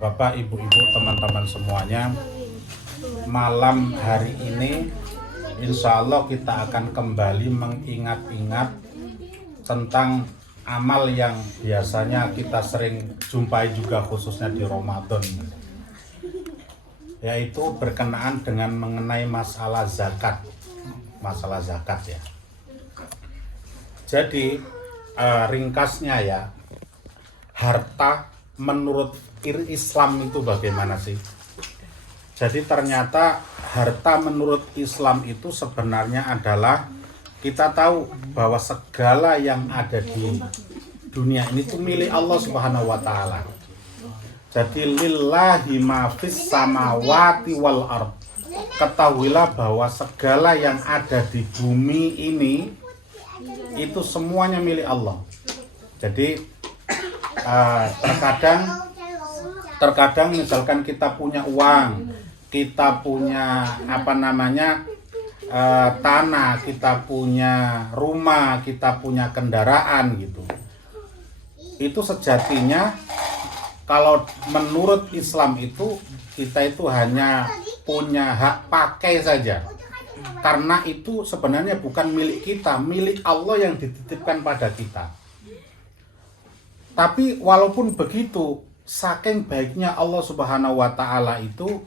Bapak, Ibu-ibu, teman-teman semuanya, malam hari ini insya Allah kita akan kembali mengingat-ingat tentang amal yang biasanya kita sering jumpai juga khususnya di Ramadan, yaitu berkenaan dengan mengenai masalah zakat ya. Jadi ringkasnya ya, harta menurut Islam itu bagaimana sih? Jadi ternyata harta menurut Islam itu sebenarnya adalah, kita tahu bahwa segala yang ada di dunia ini itu milik Allah Subhanahu wa taala. Jadi lillahi ma fis samawati wal ard. Ketahuilah bahwa segala yang ada di bumi ini itu semuanya milik Allah. Jadi terkadang misalkan kita punya uang, kita punya tanah, kita punya rumah, kita punya kendaraan gitu. Itu sejatinya kalau menurut Islam itu kita itu hanya punya hak pakai saja. Karena itu sebenarnya bukan milik kita, milik Allah yang dititipkan pada kita. Tapi walaupun begitu, saking baiknya Allah Subhanahu wa taala itu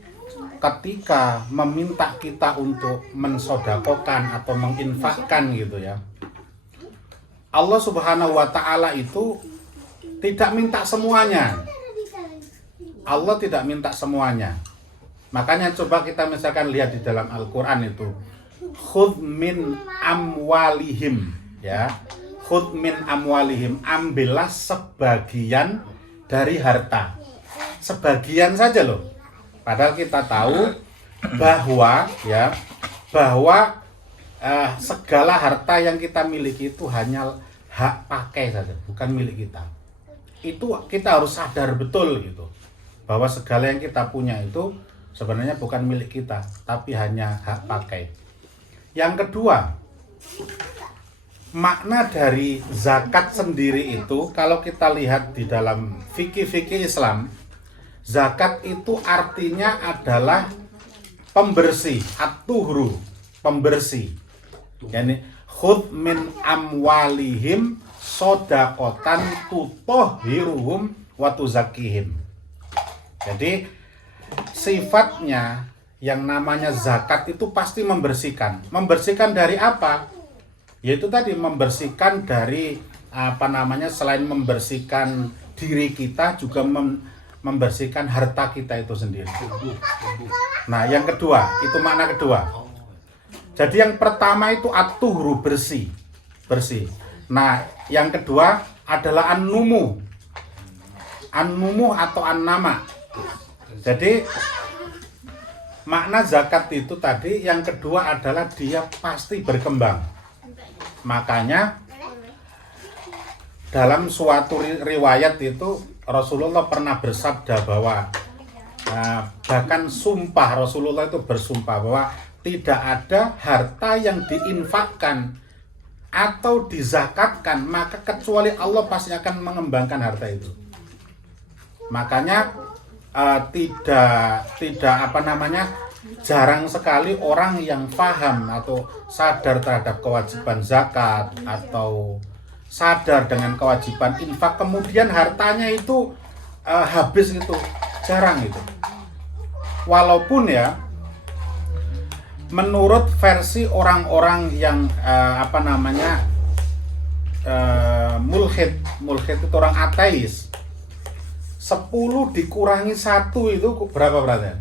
ketika meminta kita untuk mensodakokan atau menginfakkan gitu ya. Allah Subhanahu wa taala itu tidak minta semuanya. Allah tidak minta semuanya. Makanya coba kita misalkan lihat di dalam Al-Qur'an itu, khudz min amwalihim ya. Khudz min amwalihim, ambillah sebagian dari harta. Sebagian saja loh. Padahal kita tahu bahwa segala harta yang kita miliki itu hanya hak pakai saja, bukan milik kita. Itu kita harus sadar betul gitu, bahwa segala yang kita punya itu sebenarnya bukan milik kita, tapi hanya hak pakai. Yang kedua, makna dari zakat sendiri itu, kalau kita lihat di dalam fikih-fikih Islam, zakat itu artinya adalah pembersih, at-tuhru, pembersih. Yani khudz min amwalihim shadaqatan tutahhiruhum wa tuzakkihim. Jadi sifatnya yang namanya zakat itu pasti membersihkan. Membersihkan dari apa? Yaitu tadi membersihkan dari selain membersihkan diri kita, juga membersihkan harta kita itu sendiri. Nah, yang kedua, itu makna kedua. Jadi yang pertama itu at-tuhru, bersih. Nah, yang kedua adalah an-numu. An-numu atau an-nama. Jadi makna zakat itu tadi yang kedua adalah dia pasti berkembang. Makanya dalam suatu riwayat itu Rasulullah pernah bersabda bahwa bahkan sumpah, Rasulullah itu bersumpah bahwa tidak ada harta yang diinfakkan atau dizakatkan maka kecuali Allah pasti akan mengembangkan harta itu. Makanya jarang sekali orang yang paham atau sadar terhadap kewajiban zakat atau sadar dengan kewajiban infak, kemudian hartanya itu habis, itu jarang itu. Walaupun ya, menurut versi orang-orang yang mulhid itu orang ateis, 10 dikurangi 1 itu berapa berarti?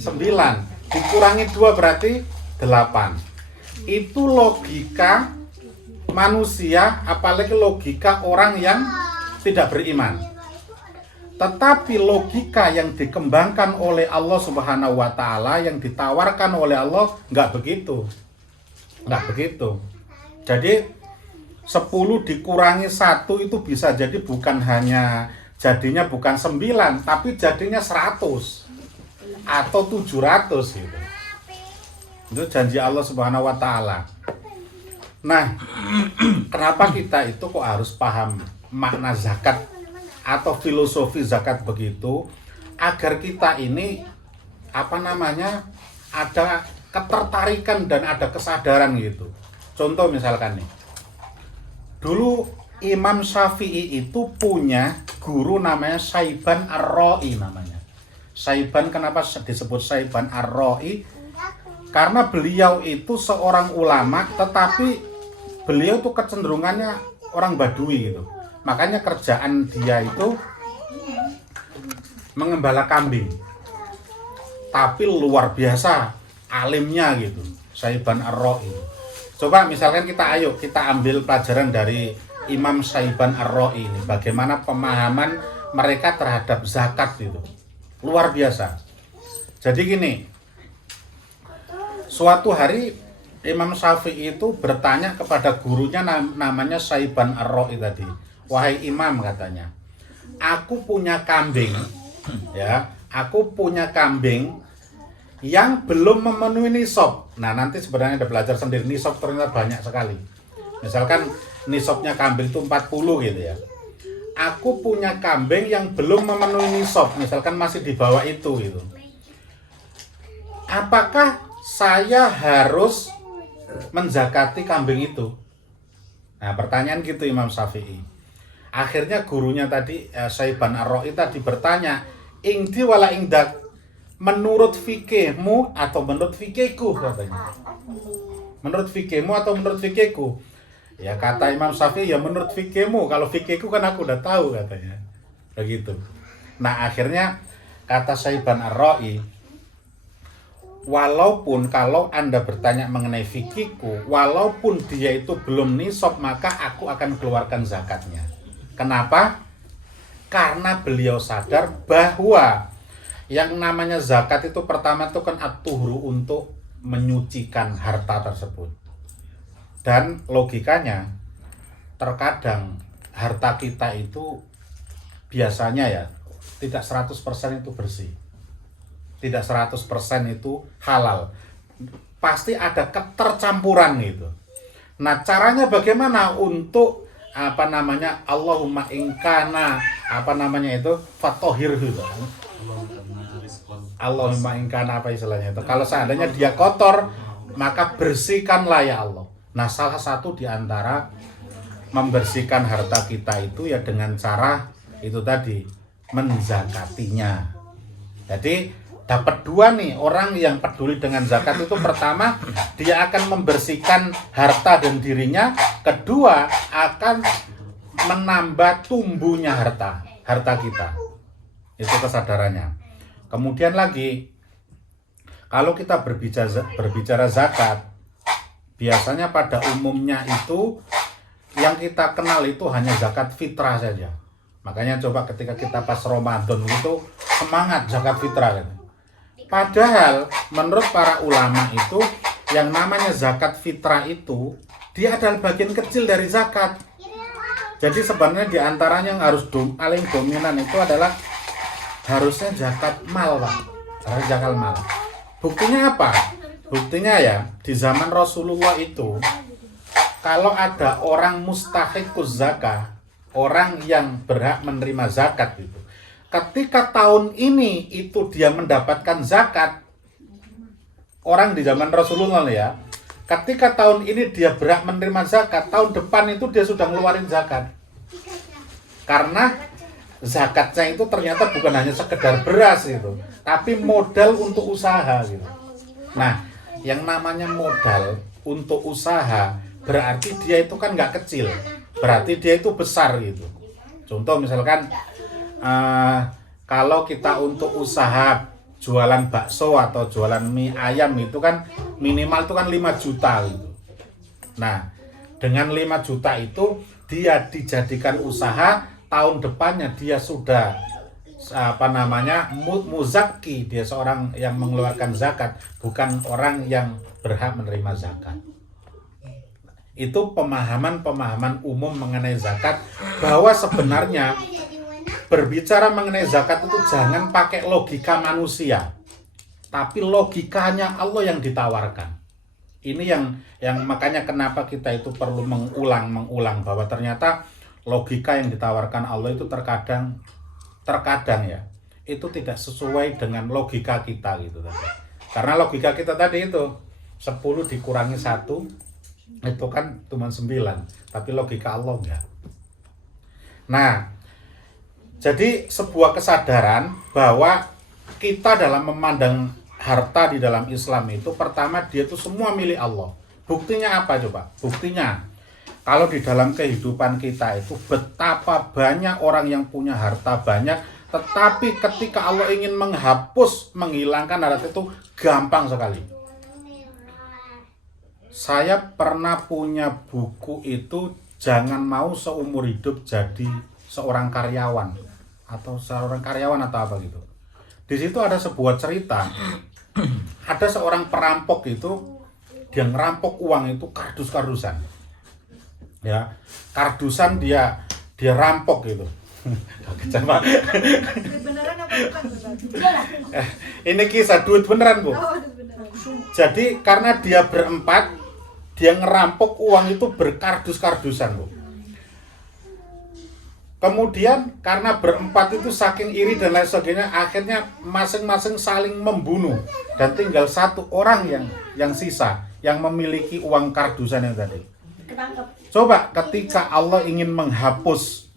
9. Dikurangi 2 berarti 8. Itu logika manusia, apalagi logika orang yang tidak beriman. Tetapi logika yang dikembangkan oleh Allah Subhanahu wa taala, yang ditawarkan oleh Allah, enggak begitu. Jadi 10 dikurangi 1 itu bisa jadi jadinya bukan 9, tapi jadinya 100 atau 700 gitu. Itu janji Allah Subhanahu wa taala. Nah, kenapa kita itu kok harus paham makna zakat atau filosofi zakat begitu? agar kita ini ada ketertarikan dan ada kesadaran gitu. Contoh misalkan nih, dulu Imam Syafi'i itu punya guru namanya Saiban Ar-Ra'i namanya. Saiban, kenapa disebut Saiban Ar-Ra'i? Karena beliau itu seorang ulama, tetapi beliau tuh kecenderungannya orang Badui gitu. Makanya kerjaan dia itu mengembala kambing. Tapi luar biasa alimnya gitu, Saiban Ar-Ra'i. Coba misalkan kita ambil pelajaran dari Imam Saiban Ar-Ra'i ini, bagaimana pemahaman mereka terhadap zakat itu. Luar biasa. Jadi gini, suatu hari Imam Syafi'i itu bertanya kepada gurunya namanya Saiban Ar-Ra'i tadi. Wahai Imam, katanya, aku punya kambing, ya, aku punya kambing yang belum memenuhi nisab. Nah, nanti sebenarnya ada belajar sendiri, nisab ternyata banyak sekali. Misalkan nisabnya kambing itu 40 gitu ya. Aku punya kambing yang belum memenuhi nisab, misalkan masih di bawah itu gitu. Apakah saya harus menzakati kambing itu? Nah, pertanyaan gitu Imam Syafi'i. Akhirnya gurunya tadi, Saiban Ar-Ra'i tadi bertanya, ingdi wala ingdak, menurut fikihmu atau menurut fikihku, katanya. Menurut fikihmu atau menurut fikihku? Ya, kata Imam Syafi'i, ya menurut fikihmu. Kalau fikihku kan aku udah tahu, katanya. Begitu. Nah, akhirnya kata Saiban Ar-Ra'i, walaupun kalau Anda bertanya mengenai fikihku, walaupun dia itu belum nisab, maka aku akan keluarkan zakatnya. Kenapa? Karena beliau sadar bahwa yang namanya zakat itu pertama itu kan at-tuhru, untuk menyucikan harta tersebut. Dan logikanya, terkadang harta kita itu biasanya ya tidak 100% itu bersih. Tidak 100% itu halal. Pasti ada ketercampuran gitu. Nah, caranya bagaimana untuk Allahumma ingkana fatohir gitu. Allahumma ingkana apa istilahnya itu. Kalau seandainya dia kotor, maka bersihkanlah ya Allah. Nah, salah satu di antara membersihkan harta kita itu ya dengan cara itu tadi, menzakatinya. Jadi dapat dua nih, orang yang peduli dengan zakat itu pertama dia akan membersihkan harta dan dirinya, kedua akan menambah tumbuhnya harta kita. Itu kesadarannya. Kemudian lagi, kalau kita berbicara zakat, biasanya pada umumnya itu yang kita kenal itu hanya zakat fitrah saja. Makanya coba ketika kita pas Ramadan itu semangat zakat fitrah gitu. Padahal menurut para ulama itu yang namanya zakat fitrah itu dia adalah bagian kecil dari zakat. Jadi sebenarnya diantaranya yang harus paling dominan itu adalah harusnya zakat mal, Pak. Harus zakat mal. Buktinya apa? Buktinya ya, di zaman Rasulullah itu kalau ada orang mustahiquz zakah, orang yang berhak menerima zakat itu, ketika tahun ini itu dia mendapatkan zakat, orang di zaman Rasulullah ya, ketika tahun ini dia berhak menerima zakat, tahun depan itu dia sudah ngeluarin zakat. Karena zakatnya itu ternyata bukan hanya sekedar beras itu, tapi modal untuk usaha gitu. Nah, yang namanya modal untuk usaha berarti dia itu kan nggak kecil, berarti dia itu besar gitu. Contoh misalkan kalau kita untuk usaha jualan bakso atau jualan mie ayam itu kan minimal itu kan 5 juta gitu. Nah, dengan 5 juta itu dia dijadikan usaha, tahun depannya dia sudah muzaki, dia seorang yang mengeluarkan zakat, bukan orang yang berhak menerima zakat. Itu pemahaman umum mengenai zakat, bahwa sebenarnya berbicara mengenai zakat itu jangan pakai logika manusia, tapi logikanya Allah yang ditawarkan. Ini yang makanya kenapa kita itu perlu mengulang bahwa ternyata logika yang ditawarkan Allah itu terkadang ya, itu tidak sesuai dengan logika kita gitu tadi. Karena logika kita tadi itu 10 dikurangi 1 itu kan cuma 9, tapi logika Allah enggak. Nah, jadi sebuah kesadaran bahwa kita dalam memandang harta di dalam Islam itu, pertama dia itu semua milik Allah. Buktinya apa coba? Buktinya kalau di dalam kehidupan kita itu betapa banyak orang yang punya harta banyak, tetapi ketika Allah ingin menghapus, menghilangkan harta itu gampang sekali. Saya pernah punya buku itu, jangan mau seumur hidup jadi seorang karyawan atau apa gitu. Di situ ada sebuah cerita. Ada seorang perampok itu, dia ngerampok uang itu kardus-kardusan. Ya, kardusan dia rampok gitu. Coba. Beneran apa bukan? Ini kisah duit beneran, Bu. Oh, beneran. Jadi karena dia berempat, dia ngerampok uang itu berkardus-kardusan, Bu. Kemudian karena berempat itu saking iri dan lain sebagainya, akhirnya masing-masing saling membunuh dan tinggal satu orang yang sisa yang memiliki uang kardusan yang tadi. Coba ketika Allah ingin menghapus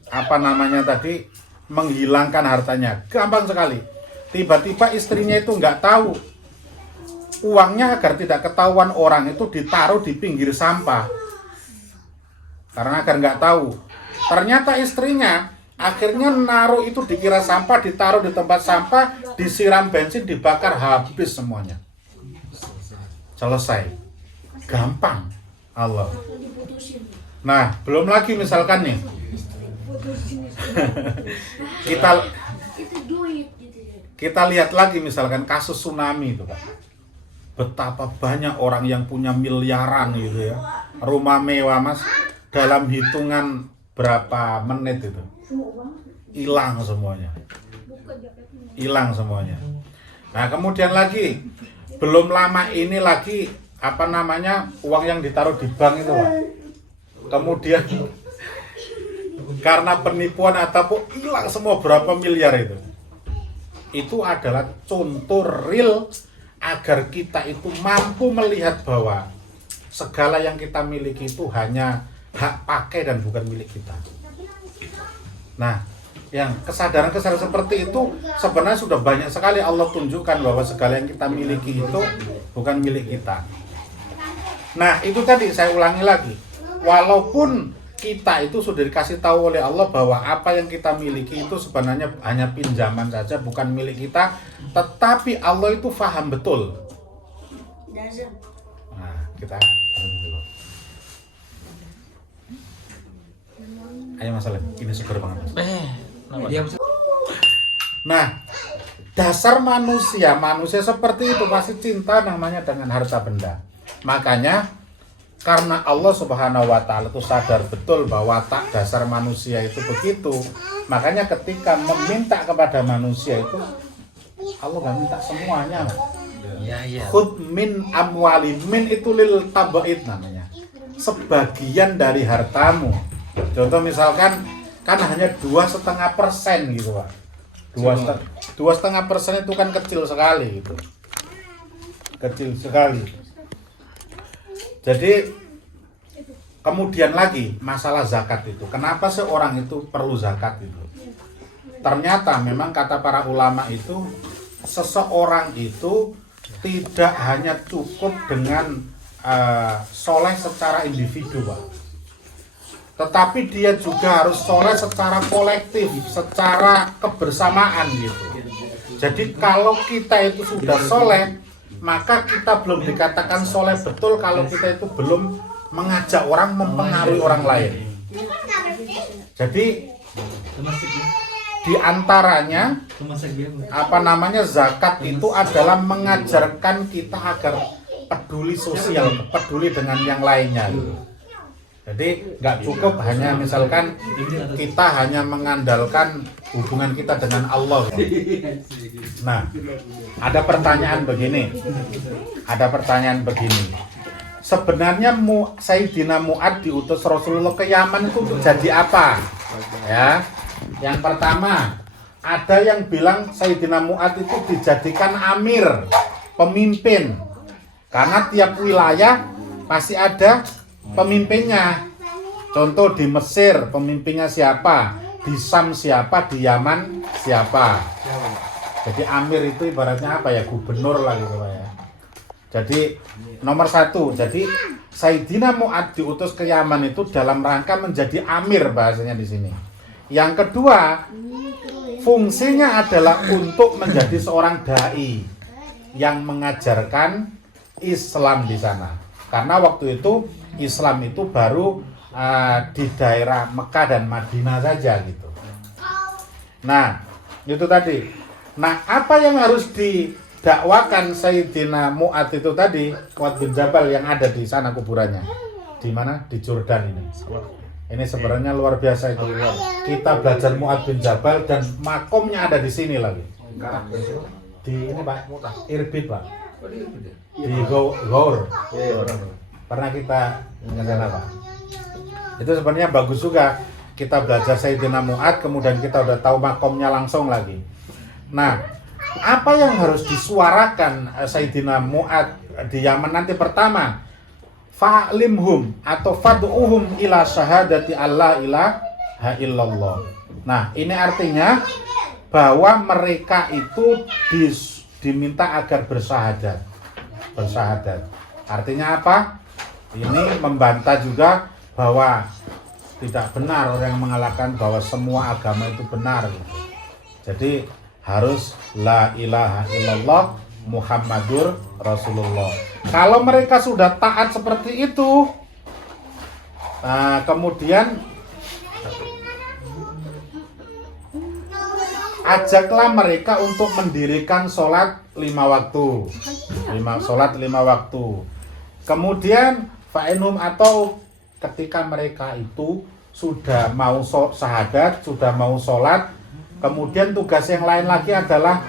menghilangkan hartanya, gampang sekali. Tiba-tiba istrinya itu nggak tahu, uangnya agar tidak ketahuan orang itu ditaruh di pinggir sampah, karena agar nggak tahu. Ternyata istrinya akhirnya naruh itu dikira sampah, ditaruh di tempat sampah, disiram bensin, dibakar, habis semuanya. Selesai. Gampang Allah. Nah, belum lagi misalkan nih. kita lihat lagi misalkan kasus tsunami itu, Pak. Betapa banyak orang yang punya miliaran gitu ya. Rumah mewah, Mas, dalam hitungan berapa menit itu hilang semuanya. Nah, kemudian lagi belum lama ini lagi uang yang ditaruh di bank itu, Pak. Kemudian karena penipuan ataupun hilang semua berapa miliar itu. Itu adalah contoh real agar kita itu mampu melihat bahwa segala yang kita miliki itu hanya hak pakai dan bukan milik kita. Nah, yang kesadaran-kesadaran seperti itu sebenarnya sudah banyak sekali Allah tunjukkan bahwa segala yang kita miliki itu bukan milik kita. Nah, itu tadi saya ulangi lagi. Walaupun kita itu sudah dikasih tahu oleh Allah bahwa apa yang kita miliki itu sebenarnya hanya pinjaman saja, bukan milik kita, tetapi Allah itu paham betul. Nah, kita dulu. Ayo masalah, ini seger banget. Nah, dasar manusia seperti itu pasti cinta namanya dengan harta benda. Makanya karena Allah Subhanahu wa Ta'ala itu sadar betul bahwa tak dasar manusia itu begitu, makanya ketika meminta kepada manusia itu Allah gak minta semuanya. Khud min amwali, min itu lil tabaid namanya, sebagian dari hartamu. Contoh misalkan kan hanya 2,5% gitu, Pak. 2,5% itu kan kecil sekali gitu. Kecil sekali. Jadi kemudian lagi masalah zakat itu. Kenapa seorang itu perlu zakat itu? Ternyata memang kata para ulama itu, seseorang itu tidak hanya cukup dengan soleh secara individu, Pak. Tetapi dia juga harus soleh secara kolektif, secara kebersamaan gitu. Jadi kalau kita itu sudah soleh, maka kita belum dikatakan soleh betul kalau kita itu belum mengajak orang, mempengaruhi orang lain. Jadi di antaranya zakat itu adalah mengajarkan kita agar peduli sosial, peduli dengan yang lainnya. Jadi nggak cukup hanya misalkan kita hanya mengandalkan hubungan kita dengan Allah. Nah, ada pertanyaan begini. Sebenarnya Sayyidina Mu'ad diutus Rasulullah ke Yaman itu untuk jadi apa? Ya. Yang pertama, Ada yang bilang Sayyidina Mu'adz itu dijadikan amir, pemimpin. Karena tiap wilayah pasti ada pemimpinnya. Contoh di Mesir pemimpinnya siapa, di Sam siapa, di Yaman siapa. Jadi amir itu ibaratnya apa ya, gubernur lah gitu Pak ya. Jadi nomor satu, jadi Sayyidina Mu'adz diutus ke Yaman itu dalam rangka menjadi amir bahasanya di sini. Yang kedua, fungsinya adalah untuk menjadi seorang dai yang mengajarkan Islam di sana. Karena waktu itu Islam itu baru di daerah Mekah dan Madinah saja gitu. Nah, itu tadi. Nah, apa yang harus didakwakan Sayyidina Mu'adz itu tadi, Mu'adz bin Jabal yang ada di sana kuburannya. Di mana? Di Jordan ini. Ini sebenarnya luar biasa itu. Kita belajar Mu'adz bin Jabal dan makomnya ada di sini lagi. Di ini Pak, Irbid Pak. Di Gaur. Pernah kita ke sana Pak. Itu sebenarnya bagus juga. Kita belajar Sayyidina Mu'adz, kemudian kita udah tahu makomnya langsung lagi. Nah, apa yang harus disuarakan Sayyidina Mu'adz di Yaman nanti? Pertama, fa'limhum atau fad'uhum ila syahadati alla ilaha illallah. Nah, ini artinya bahwa mereka itu diminta agar bersahadat. Bersahadat. Artinya apa? Ini membantah juga bahwa tidak benar orang yang mengatakan bahwa semua agama itu benar. Jadi harus la ilaha illallah Muhammadur Rasulullah. Kalau mereka sudah taat seperti itu, kemudian ajaklah mereka untuk mendirikan sholat 5 waktu. Sholat 5 waktu. Kemudian fa'inhum, atau ketika mereka itu sudah mau syahadat, sudah mau sholat, kemudian tugas yang lain lagi adalah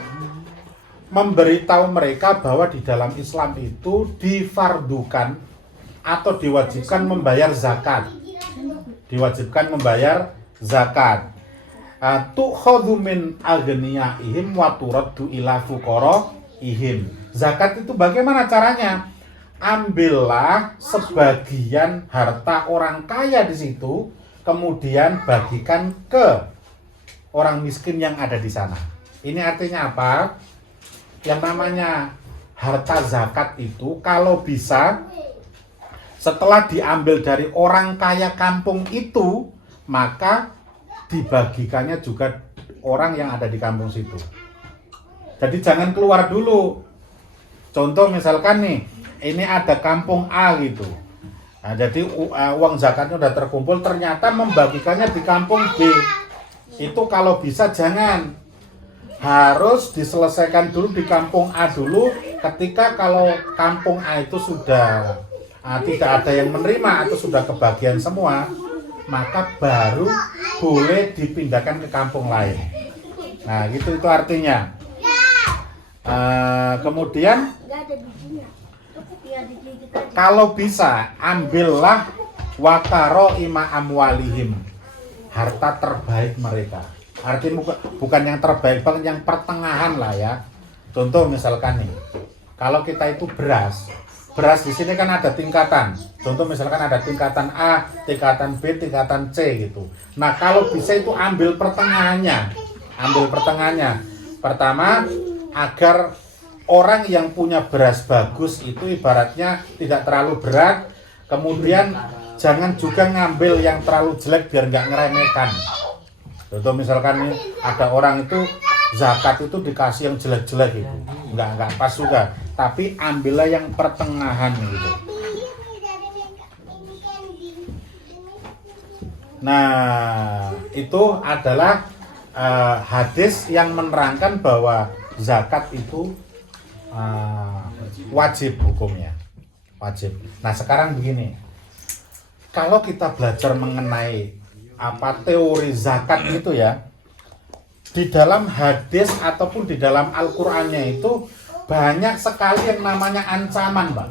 memberitahu mereka bahwa di dalam Islam itu difardukan atau diwajibkan membayar zakat. Diwajibkan membayar zakat. Tukhadhu min aghniyaihim wa turaddu ila fuqaraihim. Zakat itu bagaimana caranya? Ambillah sebagian harta orang kaya di situ, kemudian bagikan ke orang miskin yang ada di sana. Ini artinya apa? Yang namanya harta zakat itu kalau bisa setelah diambil dari orang kaya kampung itu, maka dibagikannya juga orang yang ada di kampung situ. Jadi jangan keluar dulu. Contoh misalkan nih, ini ada kampung A gitu. Nah, jadi uang zakatnya udah terkumpul, ternyata membagikannya di kampung B. Itu kalau bisa jangan. Harus diselesaikan dulu di kampung A dulu. Ketika kalau kampung A itu sudah tidak ada yang menerima atau sudah kebagian semua, maka baru boleh dipindahkan ke kampung lain. Nah, gitu itu artinya. Kemudian kalau bisa ambillah wakaro ima amwalihim, harta terbaik mereka. Artinya bukan yang terbaik banget, yang pertengahan lah ya. Contoh misalkan nih, kalau kita itu beras di sini kan ada tingkatan. Contoh misalkan ada tingkatan A, tingkatan B, tingkatan C gitu. Nah, kalau bisa itu ambil pertengahannya. Pertama, agar orang yang punya beras bagus itu ibaratnya tidak terlalu berat. Kemudian jangan juga ngambil yang terlalu jelek biar nggak ngeremehkan. Contoh misalkan nih, ada orang itu zakat itu dikasih yang jelek-jelek gitu, nggak pas juga. Tapi ambillah yang pertengahan gitu. Nah, itu adalah hadis yang menerangkan bahwa zakat itu wajib hukumnya, wajib. Nah, sekarang begini, kalau kita belajar mengenai teori zakat itu ya, di dalam hadis ataupun di dalam Al-Qur'annya itu banyak sekali yang namanya ancaman, Pak.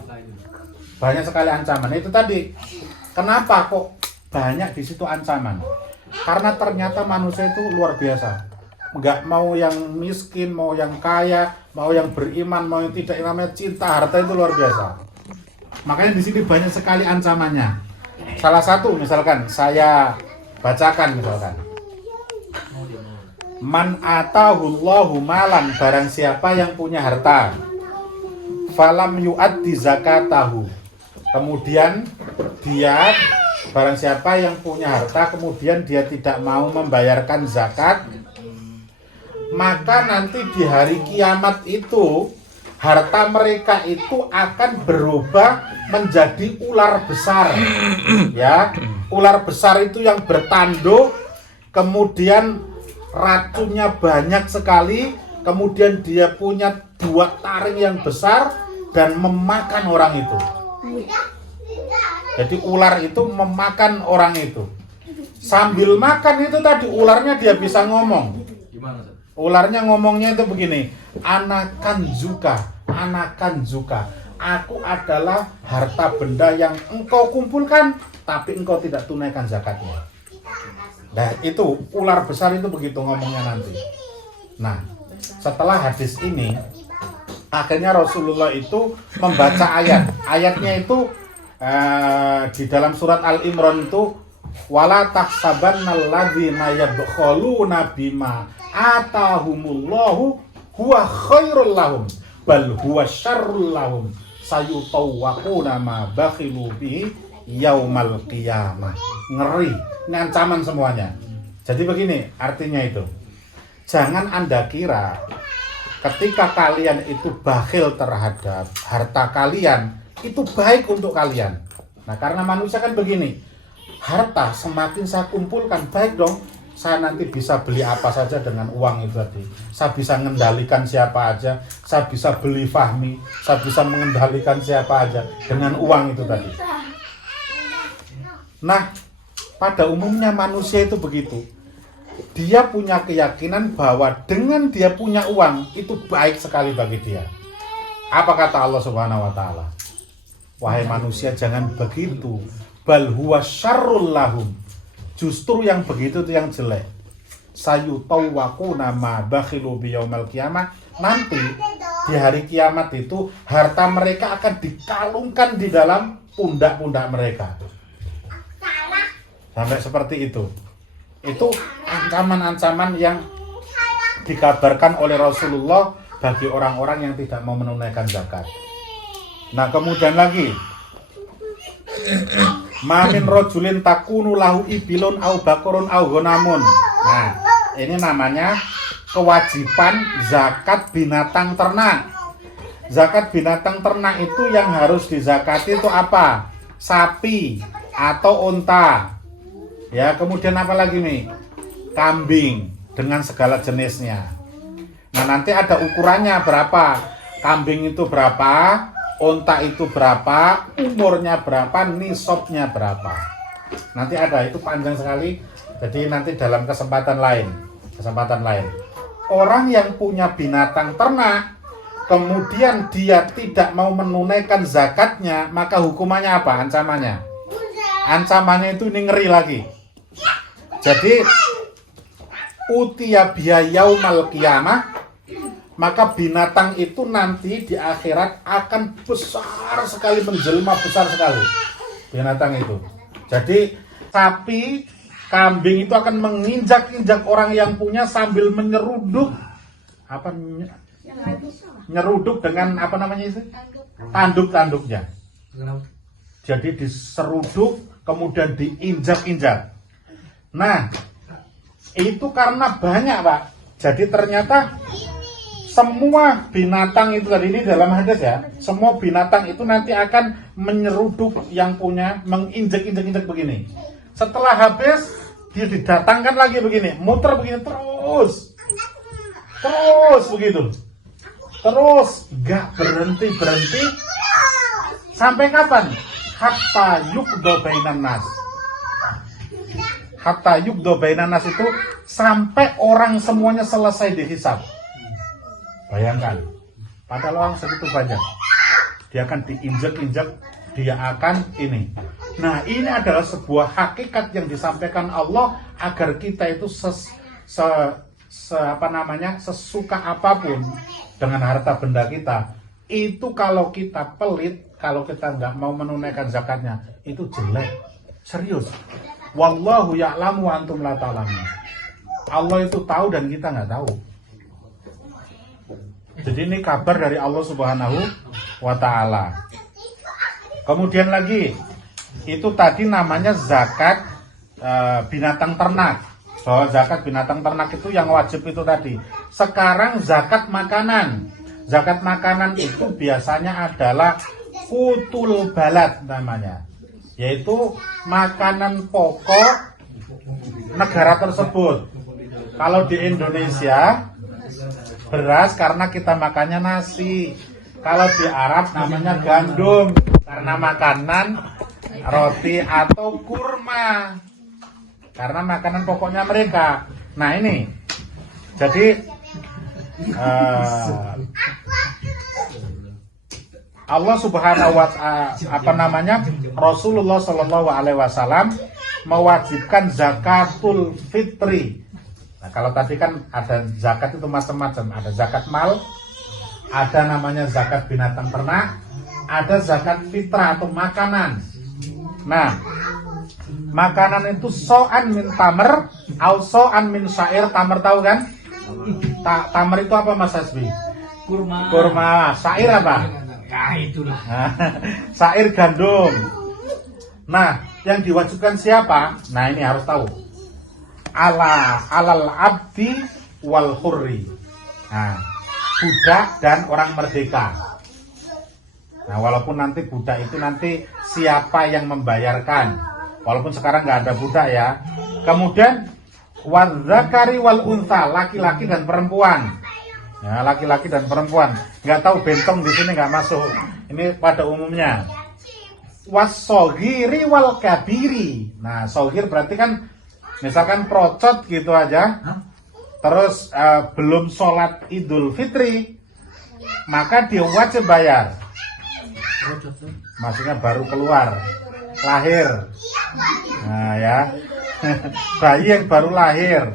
Banyak sekali ancaman. Itu tadi, kenapa kok banyak di situ ancaman? Karena ternyata manusia itu luar biasa. nggak mau yang miskin, mau yang kaya, mau yang beriman, mau yang tidak. Yang namanya cinta harta itu luar biasa. Makanya di sini banyak sekali ancamannya. Salah satu misalkan saya bacakan misalkan. Man atahullahu malan, barang siapa yang punya harta, falam yu'addi zakatahu. Kemudian dia, barang siapa yang punya harta kemudian dia tidak mau membayarkan zakat, maka nanti di hari kiamat itu harta mereka itu akan berubah menjadi ular besar. Ya, ular besar itu yang bertanduk, kemudian racunnya banyak sekali, kemudian dia punya 2 taring yang besar dan memakan orang itu. Jadi ular itu memakan orang itu. Sambil makan itu tadi ularnya dia bisa ngomong. Ularnya ngomongnya itu begini, anakan zuka, aku adalah harta benda yang engkau kumpulkan tapi engkau tidak tunaikan zakatnya. Nah itu ular besar itu begitu ngomongnya nanti. Nah setelah hadis ini akhirnya Rasulullah itu membaca ayatnya itu di dalam surat Al-Imran itu, wala tahsabannal ladzina yabkhuluna bima atahumullahu huwa khairul lahum bal huwa syarrul lahum sayutawwaquna ma bakhilu bihi yaumal qiyamah. Ngeri, ini ancaman semuanya. Jadi begini artinya itu, jangan Anda kira ketika kalian itu bakhil terhadap harta kalian itu baik untuk kalian. Nah karena manusia kan begini, harta semakin saya kumpulkan baik dong, saya nanti bisa beli apa saja dengan uang itu tadi. Saya bisa mengendalikan siapa aja, saya bisa beli Fahmi, saya bisa mengendalikan siapa aja dengan uang itu tadi. Nah pada umumnya manusia itu begitu. Dia punya keyakinan bahwa dengan dia punya uang itu baik sekali bagi dia. Apa kata Allah Subhanahu wa taala? Wahai manusia jangan begitu. Bal huwa syarrul lahum. Justru yang begitu itu yang jelek. Sayutawwaquna ma bakhilu bi yaumal qiyamah. Nanti di hari kiamat itu harta mereka akan dikalungkan di dalam pundak-pundak mereka. Sampai seperti itu. Itu ancaman-ancaman yang dikabarkan oleh Rasulullah bagi orang-orang yang tidak mau menunaikan zakat. Nah kemudian lagi, mamin rojulin takunu lahu ibilun au bakurun au gonamun. Nah ini namanya kewajiban zakat binatang ternak. Zakat binatang ternak itu yang harus dizakati itu apa? Sapi atau unta. Ya, kemudian apa lagi nih? Kambing dengan segala jenisnya. Nah, nanti ada ukurannya berapa? Kambing itu berapa? Unta itu berapa? Umurnya berapa? Nisabnya berapa? Nanti ada, itu panjang sekali. Jadi nanti dalam kesempatan lain. Orang yang punya binatang ternak, kemudian dia tidak mau menunaikan zakatnya, maka hukumannya apa? Ancamannya itu ini ngeri lagi. Jadi utia biyaumal qiyamah, maka binatang itu nanti di akhirat akan besar sekali, menjelma besar sekali binatang itu. Jadi sapi, kambing itu akan menginjak-injak orang yang punya sambil menyeruduk nyeruduk dengan apa namanya itu? Tanduk-tanduknya. Jadi diseruduk kemudian diinjak-injak. Nah, itu karena banyak, Pak. Jadi ternyata semua binatang itu tadi ini dalam hadis ya, semua binatang itu nanti akan menyeruduk yang punya, menginjak-injak begini. Setelah habis, dia didatangkan lagi begini, muter begini terus begitu. Terus gak berhenti. Sampai kapan? Hatta yuqda bainan nas. Hatta yuqda bainan nas itu sampai orang semuanya selesai dihisab. Bayangkan, padahal orang segitu banyak, dia akan diinjak-injak, dia akan ini. Nah, ini adalah sebuah hakikat yang disampaikan Allah agar kita itu sesuka apapun dengan harta benda kita, itu kalau kita pelit, kalau kita nggak mau menunaikan zakatnya, itu jelek. Serius. Wallahu ya'lamu wa antum la ta'lamun. Allah itu tahu dan kita nggak tahu. Jadi ini kabar dari Allah Subhanahu wa ta'ala. Kemudian lagi, itu tadi namanya zakat binatang ternak. Bahwa zakat binatang ternak itu yang wajib itu tadi. Sekarang zakat makanan. Zakat makanan itu biasanya adalah kutul balad namanya. Yaitu makanan pokok negara tersebut. Kalau di Indonesia beras karena kita makannya nasi. Kalau di Arab namanya gandum karena makanan roti atau kurma. Karena makanan pokoknya mereka. Nah ini, jadi Allah Subhanahu wa ta'ala, Rasulullah Shallallahu Alaihi Wasallam mewajibkan zakatul fitri. Nah, kalau tadi kan ada zakat itu macam-macam, ada zakat mal, ada namanya zakat binatang ternak, ada zakat fitrah atau makanan. Nah, makanan itu so'an min tamer, au so'an min syair. Tamer tahu kan? Tamer itu apa Mas Hasbi? Kurma. Kurma. Syair apa? Ya itulah. Syair gandum. Nah, yang diwajibkan siapa? Nah ini harus tahu. Alal abdi wal hurri. Nah, budak dan orang merdeka. Nah, walaupun nanti budak itu nanti siapa yang membayarkan? Walaupun sekarang nggak ada budak ya. Kemudian wadzakari wal unsa, laki-laki dan perempuan. Ya, laki-laki dan perempuan. Nggak tahu bentong di sini nggak masuk. Ini pada umumnya. Wassogiri wal kabiri. Nah, sogir berarti kan misalkan procot gitu aja. Terus belum sholat Idul Fitri, maka dia wajib bayar. Maksudnya baru keluar, lahir. Nah ya, bayi yang baru lahir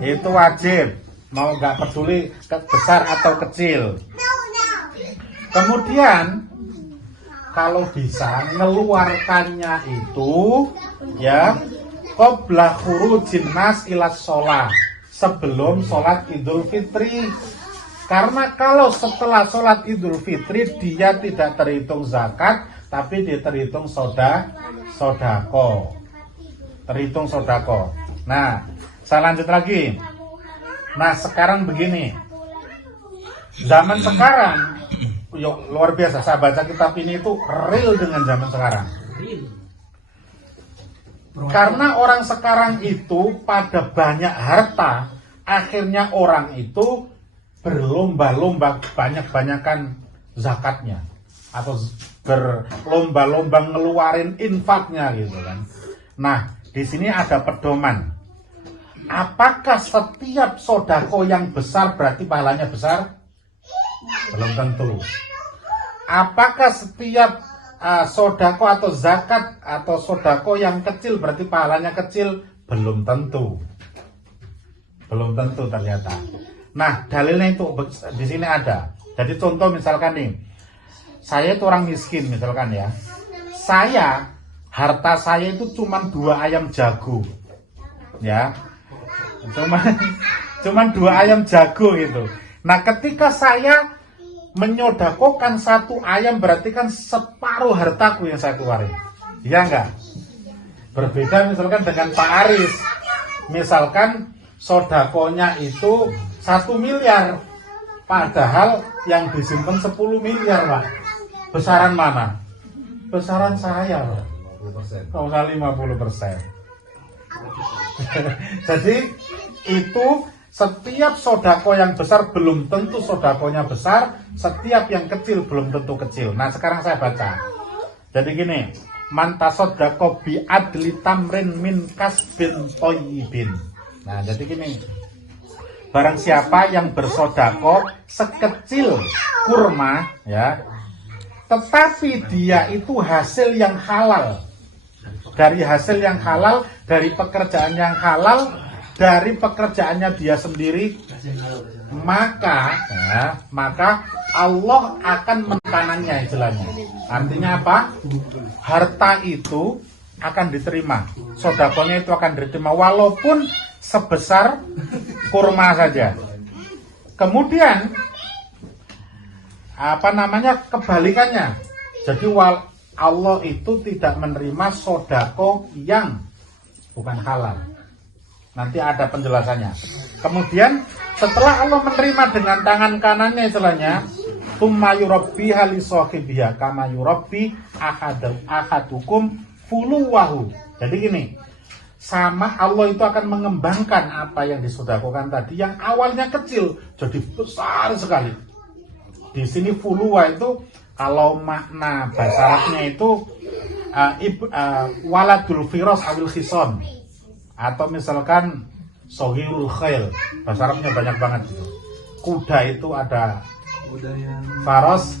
itu wajib, mau nggak peduli besar atau kecil. Kemudian kalau bisa ngeluarkannya itu ya qabla khurujin nas ilas sholat, sebelum sholat Idul Fitri. Karena kalau setelah sholat Idul Fitri dia tidak terhitung zakat, tapi dia terhitung sodako. Terhitung sodako. Nah, saya lanjut lagi. Nah, sekarang begini. Zaman sekarang, yuk, luar biasa. Saya baca kitab ini itu real dengan zaman sekarang. Karena orang sekarang itu pada banyak harta, akhirnya orang itu berlomba-lomba banyak-banyakan zakatnya atau berlomba-lomba ngeluarin infaknya gitu kan. Nah, di sini ada pedoman. Apakah setiap sodako yang besar berarti pahalanya besar? Belum tentu. Apakah setiap sodako atau zakat atau sodako yang kecil berarti pahalanya kecil? Belum tentu. Belum tentu ternyata. Nah, dalilnya itu di sini ada. Jadi contoh misalkan nih, saya itu orang miskin misalkan ya. Harta saya itu cuma 2 ayam jago. Ya. Cuman 2 ayam jago gitu. Nah, ketika saya menyodakokan 1 ayam berarti kan separuh hartaku yang saya keluarin. Iya enggak? Berbeda misalkan dengan Pak Aris. Misalkan sodakonya itu 1 miliar, padahal yang disimpan 10 miliar, Pak. Besaran mana? Besaran saya, Pak. 50%. Jadi itu setiap sodako yang besar belum tentu sodakonya besar, setiap yang kecil belum tentu kecil. Nah, sekarang saya baca. Jadi gini, man tasodako bi adli tamrin min kasbin toyibin. Nah, jadi gini. Barang siapa yang bersodako sekecil kurma ya, tetapi dia itu hasil yang halal. Dari hasil yang halal, dari pekerjaan yang halal, dari pekerjaannya dia sendiri, maka Allah akan menekanannya istilahnya. Artinya apa? Harta itu akan diterima, sodakonya itu akan diterima walaupun sebesar kurma saja. Kemudian kebalikannya. Jadi Allah itu tidak menerima sodako yang bukan halal. Nanti ada penjelasannya. Kemudian setelah Allah menerima dengan tangan kanannya istilahnya, tsumma yurabbiha li sahibiha kama yurabbi ahadukum fuluwahu. Jadi gini, sama Allah itu akan mengembangkan apa yang disodakokan tadi yang awalnya kecil jadi besar sekali. Di sini fuluwa itu kalau makna bahasa Arabnya itu waladul firas awil khison, atau misalkan sohirul khail, bahasa Arabnya banyak banget gitu. Kuda itu ada faros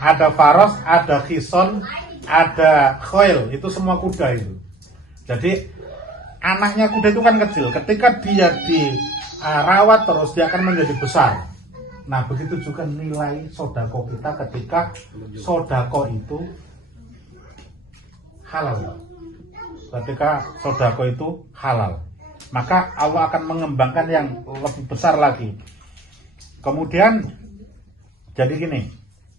ada faros, ada khison, ada khail, itu semua kuda itu. Jadi anaknya kuda itu kan kecil, ketika dia dirawat terus dia akan menjadi besar. Nah begitu juga nilai sodako kita ketika sodako itu halal. Ketika sodako itu halal, maka Allah akan mengembangkan yang lebih besar lagi. Kemudian jadi gini,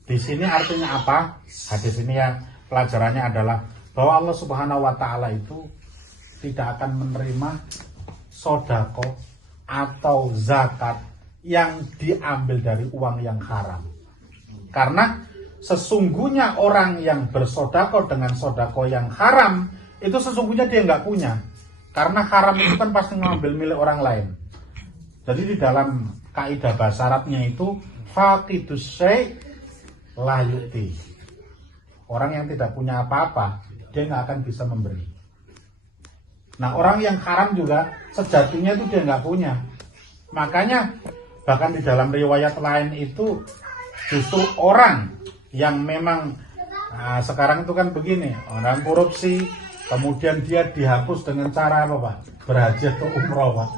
di sini artinya apa? Hadis ini ya pelajarannya adalah bahwa Allah Subhanahu Wa Taala itu tidak akan menerima sodako atau zakat yang diambil dari uang yang haram. Karena sesungguhnya orang yang bersodako dengan sodako yang haram itu sesungguhnya dia nggak punya. Karena haram itu kan pasti ngambil milik orang lain. Jadi di dalam kaidah bahasa Arabnya itu faqidus syai' la yu'ti. Orang yang tidak punya apa-apa dia nggak akan bisa memberi. Nah orang yang haram juga sejatinya itu dia nggak punya. Makanya bahkan di dalam riwayat lain itu justru orang yang memang sekarang itu kan begini, orang korupsi kemudian dia dihapus dengan cara apa Pak? Berhaji atau umroh Pak.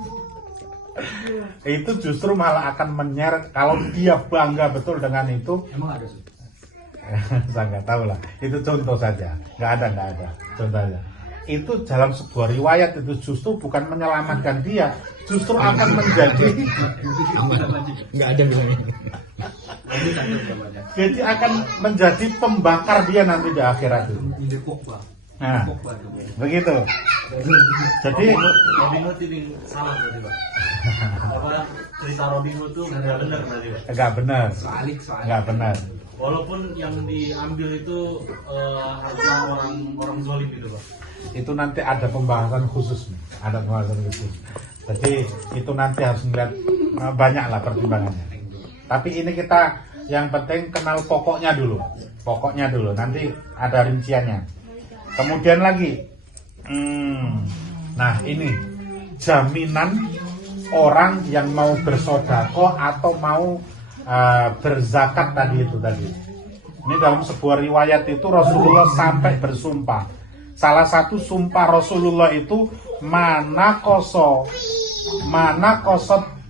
Itu justru malah akan menyeret kalau dia bangga betul dengan itu. Emang ada sih? Saya nggak tahu lah. Itu contoh saja. Nggak ada contohnya. Itu dalam sebuah riwayat itu justru bukan menyelamatkan dia, justru akan menjadi nggak ada bilangnya. Jadi akan menjadi pembakar dia nanti di akhirat itu. Nah, begitu. Jadi Robin Hood ini salah berarti Pak. Apa cerita Robin Hood itu nggak benar berarti Pak? nggak benar, nggak benar. Walaupun yang diambil itu harta orang zolim gitu Pak. Itu nanti ada pembahasan khusus, Jadi itu nanti harus melihat banyak lah pertimbangannya. Tapi ini kita yang penting kenal pokoknya dulu, nanti ada rinciannya. Kemudian lagi, nah ini jaminan orang yang mau bersodako atau mau berzakat tadi. Ini dalam sebuah riwayat itu Rasulullah sampai bersumpah. Salah satu sumpah Rasulullah itu mana kosot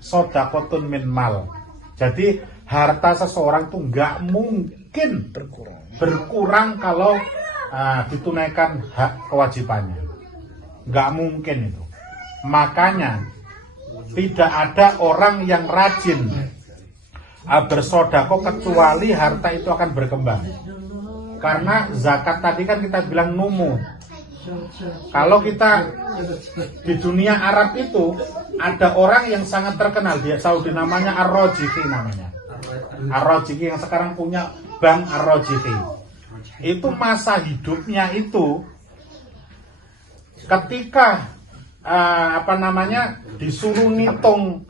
sodakotun min mal. Jadi harta seseorang tuh nggak mungkin berkurang kalau ditunaikan hak kewajibannya. Nggak mungkin itu. Makanya tidak ada orang yang rajin bersodako kecuali harta itu akan berkembang. Karena zakat tadi kan kita bilang numu. Kalau kita di dunia Arab itu ada orang yang sangat terkenal, dia Saudi, namanya Ar-Rajihi namanya. Ar-Rajihi yang sekarang punya bank Ar-Rajihi. Itu masa hidupnya itu ketika disuruh ngitung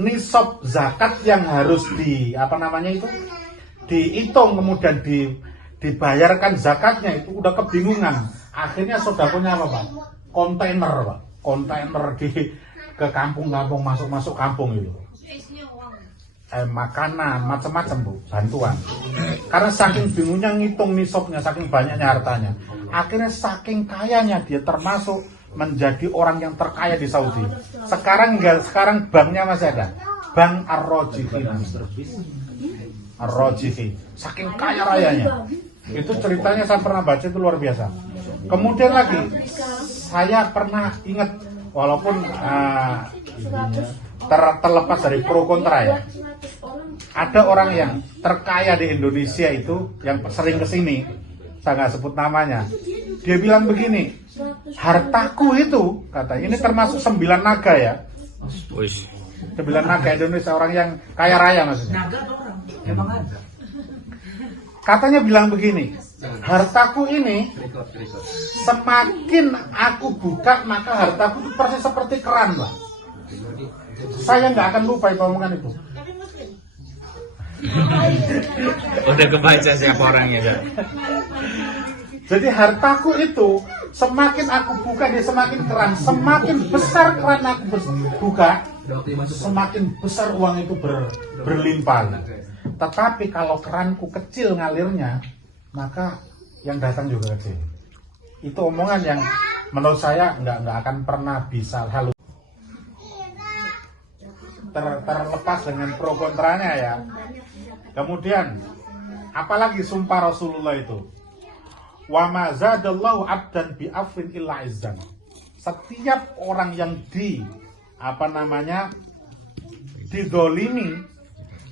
nisab zakat yang harus dihitung kemudian dibayarkan zakatnya itu udah kebingungan. Akhirnya sodakonya apa Pak? Kontainer Pak, ke kampung-kampung, masuk kampung itu. Makanan macam-macam Bu, bantuan. Karena saking bingungnya ngitung nisabnya, saking banyaknya hartanya. Akhirnya saking kayanya dia termasuk menjadi orang yang terkaya di Saudi. Sekarang enggak, sekarang banknya masih ada. Bank Ar-Rajihi. Ar-Rajihi. Saking kaya rayanya. Itu ceritanya saya pernah baca, itu luar biasa. Kemudian lagi saya pernah ingat, walaupun terlepas dari pro kontra ya, ada orang yang terkaya di Indonesia itu yang sering kesini, saya nggak sebut namanya. Dia bilang begini, hartaku itu, katanya ini termasuk 9 naga ya. 9 naga Indonesia, orang yang kaya raya maksudnya. Naga atau orang? Emang ada. Katanya bilang begini, hartaku ini semakin aku buka maka hartaku itu persis seperti keran, Pak. Saya nggak akan lupa itu omongan itu. Udah kebaca siapa orangnya, Kak? Jadi hartaku itu semakin aku buka dia semakin keran, semakin besar keran aku buka, semakin besar uang itu berlimpah. Tetapi kalau keranku kecil ngalirnya, maka yang datang juga kecil. Itu omongan yang menurut saya nggak akan pernah bisa halus. Terlepas dengan pro kontranya ya. Kemudian apalagi sumpah Rasulullah itu, wa ma zadallahu abdan bi afwin illa izzan. Setiap orang yang didolimi,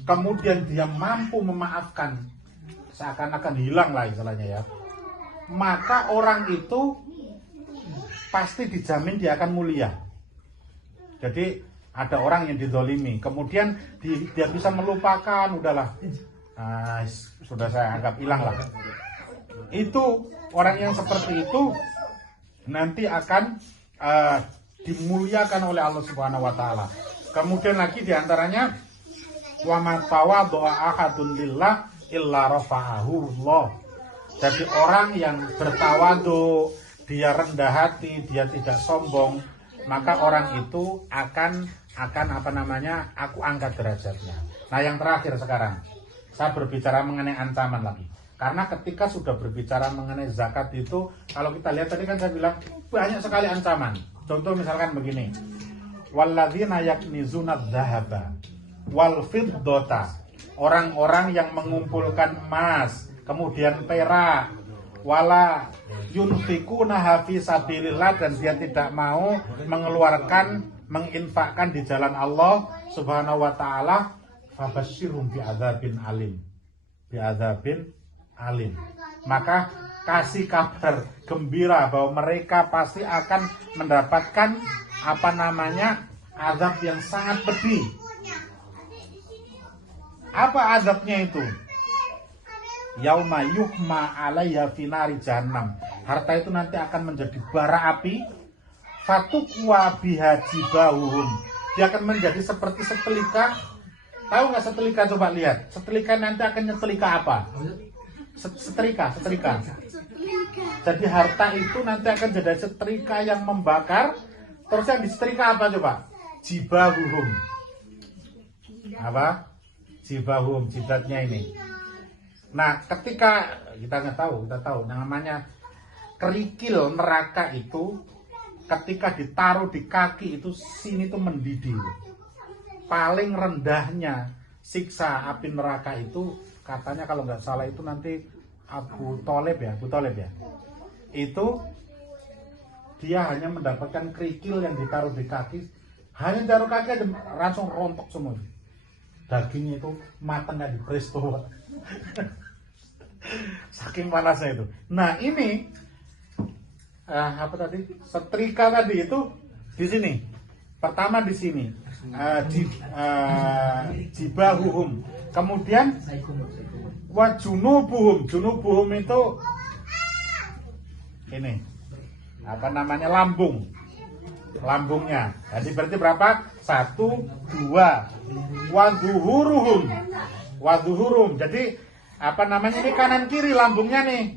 kemudian dia mampu memaafkan, seakan-akan hilang lah istilahnya ya, maka orang itu pasti dijamin dia akan mulia. Jadi ada orang yang didolimi, kemudian dia bisa melupakan, udahlah, sudah saya anggap hilang lah. Itu orang yang seperti itu nanti akan dimuliakan oleh Allah Subhanahu Wa Taala. Kemudian lagi diantaranya, wa ma tawaddu'a ahadun lillah illa rafa'ahu Allah. Jadi orang yang bertawadu, dia rendah hati, dia tidak sombong, maka orang itu akan aku angkat derajatnya. Nah, yang terakhir sekarang saya berbicara mengenai ancaman lagi. Karena ketika sudah berbicara mengenai zakat itu, kalau kita lihat tadi kan saya bilang banyak sekali ancaman. Contoh misalkan begini, walladzina yaknizuna dzahaba wal fiddata, orang-orang yang mengumpulkan emas kemudian perak, wala yunfikuna fi sabilillah, dan dia tidak mau menginfakkan di jalan Allah Subhanahu wa taala, fabasyirhum bi'adzabin alim. Maka kasih kabar gembira bahwa mereka pasti akan mendapatkan azab yang sangat pedih. Apa azabnya itu? Yauma yuhma 'alaiha fi nari jahannam. Harta itu nanti akan menjadi bara api. Fatukwa biha jibahuhum. Dia akan menjadi seperti setrika. Tahu nggak setrika? Coba lihat. Setrika nanti akan nyetrika apa? Setrika. Jadi harta itu nanti akan jadi setrika yang membakar. Terus yang disetrika apa coba? Jibahuhum. Apa? Jibahum, jidatnya ini. Nah, ketika kita tahu namanya kerikil neraka itu, ketika ditaruh di kaki itu sini tuh mendidih. Paling rendahnya siksa api neraka itu katanya kalau nggak salah itu nanti Abu Thalib ya. Itu dia hanya mendapatkan kerikil yang ditaruh di kaki, hanya taruh kaki aja langsung rontok semua. Dagingnya itu matang nggak di presto. Saking panasnya itu. Nah ini setrika tadi itu di sini. Pertama di sini jibahuhum. Kemudian junubuhum itu ini lambungnya. Jadi berarti berapa? 1, 2. Waduhurum. Jadi ini kanan kiri lambungnya nih.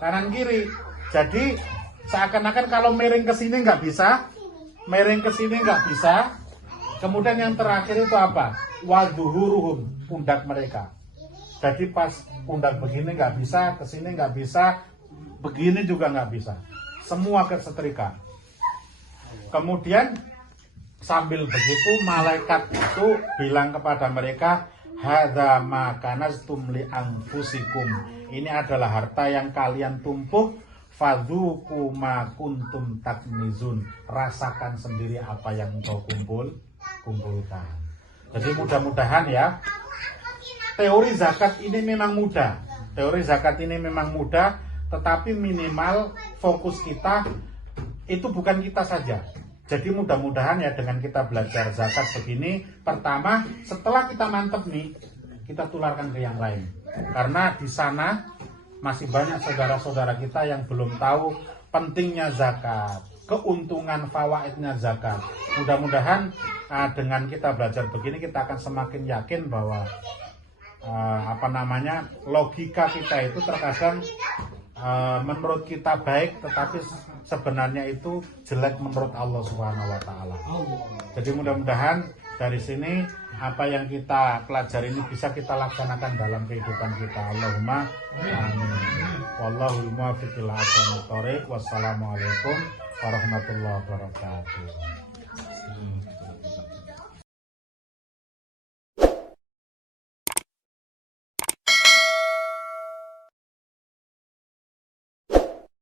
Kanan kiri. Jadi seakan-akan kalau miring ke sini nggak bisa. Kemudian yang terakhir itu apa? Waduhuruhum, pundak mereka. Jadi pas pundak begini nggak bisa, ke sini nggak bisa, begini juga nggak bisa. Semua kesetrika. Kemudian sambil begitu malaikat itu bilang kepada mereka, hadza ma kanaztum li anfusikum. Ini adalah harta yang kalian tumpuk, fadzuku ma kuntum taknizun. Rasakan sendiri apa yang engkau kumpulkan. Jadi mudah-mudahan ya, teori zakat ini memang mudah. Teori zakat ini memang mudah, tetapi minimal fokus kita itu bukan kita saja. Jadi mudah-mudahan ya dengan kita belajar zakat begini, pertama setelah kita mantep nih, kita tularkan ke yang lain. Karena di sana masih banyak saudara-saudara kita yang belum tahu pentingnya zakat, keuntungan fawaidnya zakat. Mudah-mudahan dengan kita belajar begini kita akan semakin yakin bahwa logika kita itu terkadang menurut kita baik, tetapi sebenarnya itu jelek menurut Allah Subhanahu wa taala. Jadi mudah-mudahan dari sini apa yang kita pelajari ini bisa kita laksanakan dalam kehidupan kita. Allahumma amin. Wallahul muwaffiq ila aqwamit thoriq. Wassalamualaikum warahmatullahi wabarakatuh.